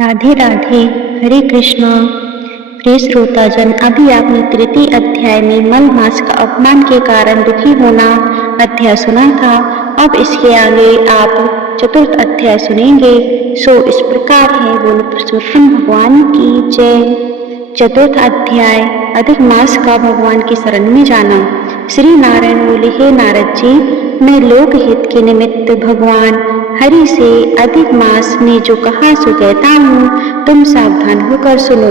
राधे राधे। हरे कृष्णा। प्रिय श्रोताजन, अभी आपने तृतीय अध्याय में मल मास का अपमान के कारण दुखी होना अध्याय सुना था। अब इसके आगे आप चतुर्थ अध्याय सुनेंगे। सो इस प्रकार है। बोलो पुरुषोत्तम भगवान की जय। चतुर्थ अध्याय अधिक मास का भगवान की शरण में जाना। श्री नारायण बोले, हे नारद जी, मैं लोक हित के निमित्त भगवान हरि से अधिक मास ने जो कहा सो कहता हूँ, तुम सावधान होकर सुनो।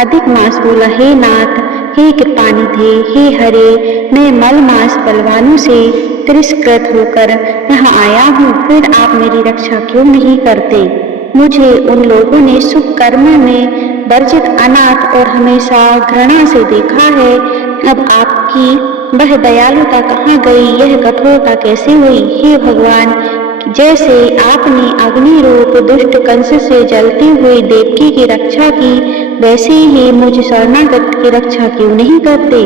अधिक मास बोला, हे नाथ, हे कृपानिधे, हे हरे, मैं मल मास बलवानों से तिरस्कृत होकर यहाँ आया हूँ, फिर आप मेरी रक्षा क्यों नहीं करते? मुझे उन लोगों ने शुभ कर्म में वर्जित अनाथ और हमेशा घृणा से देखा है। अब आपकी वह दयालुता कहाँ गई? यह कठोरता कैसे हुई? हे भगवान, जैसे आपने अग्नि रूप दुष्ट कंस से जलती हुई देवकी की रक्षा की, वैसे ही मुझ शरणागत की रक्षा क्यों नहीं करते?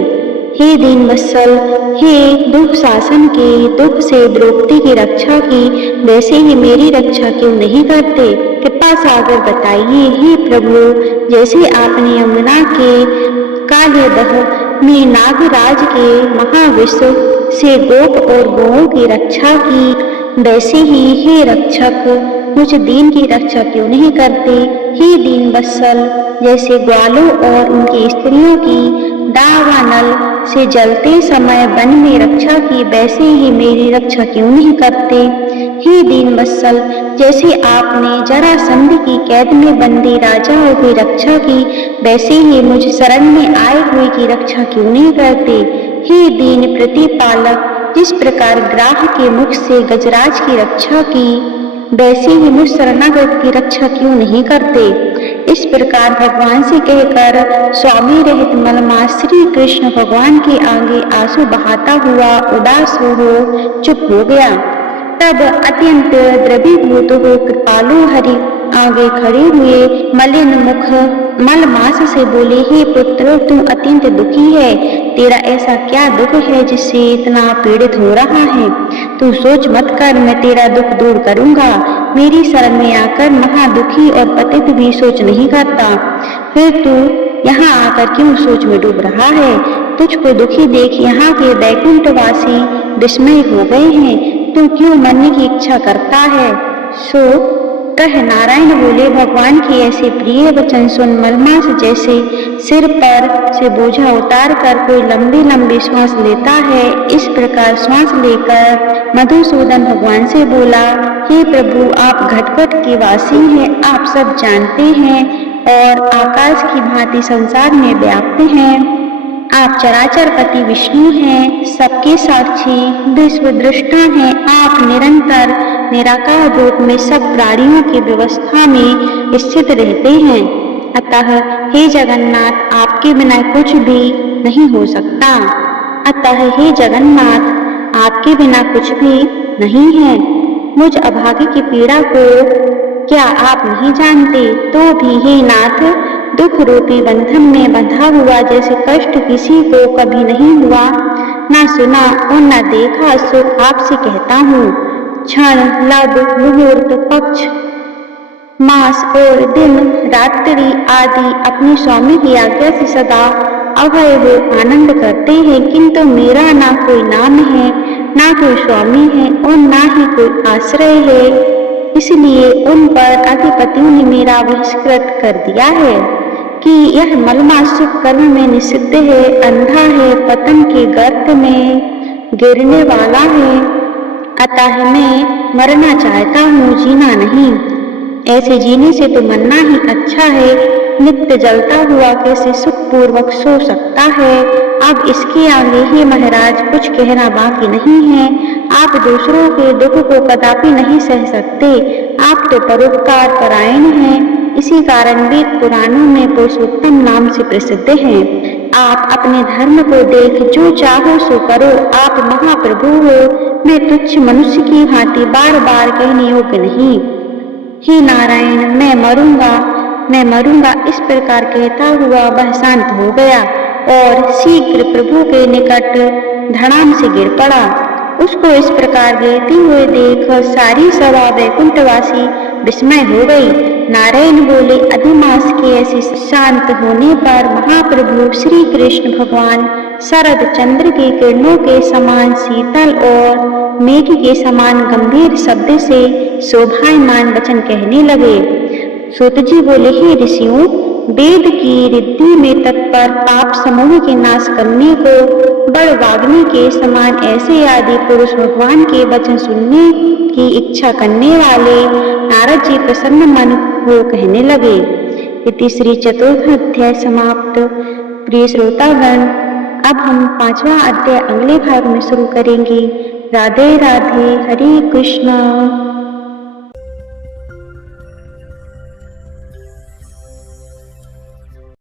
हे दीन वत्सल, हे दुख शासन के दुख से द्रौपदी की रक्षा की, वैसे ही मेरी रक्षा क्यों नहीं करते? कृपा सागर बताइए। हे प्रभु, जैसे आपने यमुना के कालियदह में नागराज के महाविश्व से गोप और गौओं की रक्षा की, वैसे ही हे रक्षक मुझ दीन की रक्षा क्यों नहीं करते? हे दीन वत्सल, जैसे ग्वालों और उनकी स्त्रियों की दावानल से जलते समय वन में रक्षा की, वैसे ही मेरी रक्षा क्यों नहीं करते? हे दीन वत्सल, जैसे आपने जरासंध की कैद में बंदी राजाओं की रक्षा की, वैसे ही मुझ शरण में आए हुए की रक्षा क्यों नहीं करते? हे दीन प्रतिपालक, जिस प्रकार ग्राह के मुख से गजराज की रक्षा की, वैसे ही मुझ शरणागत की रक्षा क्यों नहीं करते? इस प्रकार भगवान से कहकर स्वामी रहित मलमास श्री कृष्ण भगवान के आगे आंसू बहाता हुआ उदास हो चुप हो गया। तब अत्यंत द्रवीभूत हो कृपालु हरि आगे खड़े हुए मलिन मुख मलमास से बोले, हे पुत्र, तू अत्यंत दुखी है। तेरा ऐसा क्या दुख है जिससे इतना पीड़ित हो रहा है? तू सोच मत कर, मैं तेरा दुख दूर करूंगा। मेरी शरण में आकर महादुखी और पतित भी सोच नहीं करता, फिर तू यहाँ आकर क्यों सोच में डूब रहा है? तुझको दुखी देख यहाँ के वैकुंठवासी विस्मय हो गए हैं। तू क्यों मरने की इच्छा करता है? सो कह नारायण बोले, भगवान की ऐसे प्रिय वचन सुन मलमास जैसे सिर पर से बोझा उतार कर कोई लंबी लंबी श्वास लेता है, इस प्रकार श्वास लेकर मधुसूदन भगवान से बोला, हे प्रभु, आप घटपट के वासी हैं, आप सब जानते हैं और आकाश की भांति संसार में व्याप्त हैं। आप चराचर पति विष्णु हैं, सबके साक्षी विश्व दृष्टा हैं। आप निरंतर निराकार रूप में सब प्राणियों की व्यवस्था में स्थित रहते हैं। अतः हे जगन्नाथ, आपके बिना कुछ भी नहीं हो सकता। अतः हे जगन्नाथ, आपके बिना कुछ भी नहीं है। मुझ अभागे की पीड़ा को क्या आप नहीं जानते? तो भी हे नाथ, दुख रूपी बंधन में बंधा हुआ जैसे कष्ट किसी को कभी नहीं हुआ, ना सुना और ना देखा, सो आपसे कहता हूँ। क्षण, लब, मुहूर्त, पक्ष, मास और दिन, रात्रि आदि अपने स्वामी की आज्ञा से सदा अभय हो आनंद करते हैं, किंतु मेरा ना कोई नाम है, ना कोई स्वामी है और ना ही कोई आश्रय है। इसलिए उन पर अधिपतियों ने मेरा बहिष्कृत कर दिया है कि यह मलमास कर्म में निषिद्ध है, अंधा है, पतन के गर्त में गिरने वाला है। अतः मैं मरना चाहता हूँ, जीना नहीं। ऐसे जीने से तो मरना ही अच्छा है। नित्य जलता हुआ कैसे सुखपूर्वक सो सकता है? अब इसके आगे ही महाराज कुछ कहना बाकी नहीं है। आप दूसरों के दुख को कदापि नहीं सह सकते। आप तो परोपकार परायण हैं, इसी कारण वेद पुराणों में पुरुषोत्तम नाम से प्रसिद्ध हैं। आप अपने धर्म को देख जो चाहो सो करो। आप महाप्रभु हो, मैं तुच्छ मनुष्य की भांति बार बार कहने योग्य नहीं। हे नारायण, मैं मरूंगा, इस प्रकार कहता हुआ वह शांत हो गया और शीघ्र प्रभु के निकट धड़ाम से गिर पड़ा। उसको इस प्रकार गिरते हुए देख सारी सभा वैकुंठवासी विस्मय हो गई। नारायण बोले, अधिमास के ऐसे शांत होने पर महाप्रभु श्री कृष्ण भगवान शरद चंद्र की किरणों के समान शीतल और मेघ के समान गंभीर शब्द से शोभायमान वचन कहने लगे। सूत जी बोले, हे ऋषियों, वेद की रिद्धि में तत्पर पाप समूह के नाश करने को बड़वाग्नि के समान ऐसे आदि पुरुष भगवान के वचन सुनने की इच्छा करने वाले नारद जी प्रसन्न मन हो कहने लगे। इति श्री चतुर्थ अध्याय समाप्त। प्रिय श्रोतागण, अब हम 5वां अध्याय अगले भाग में शुरू करेंगे। राधे राधे, हरे कृष्ण।